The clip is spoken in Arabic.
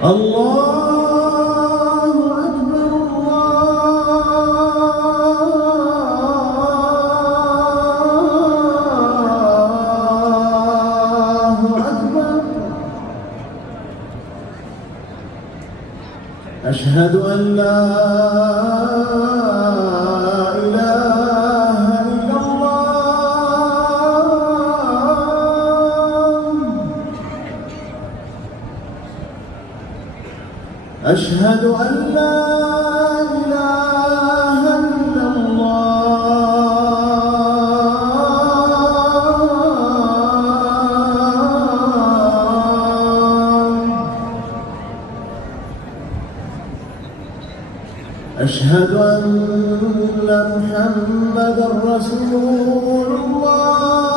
الله أكبر الله أكبر. أشهد أن لا إله إلا الله. أشهد أن لا إله إلا الله. أشهد أن محمدًا رسول الله.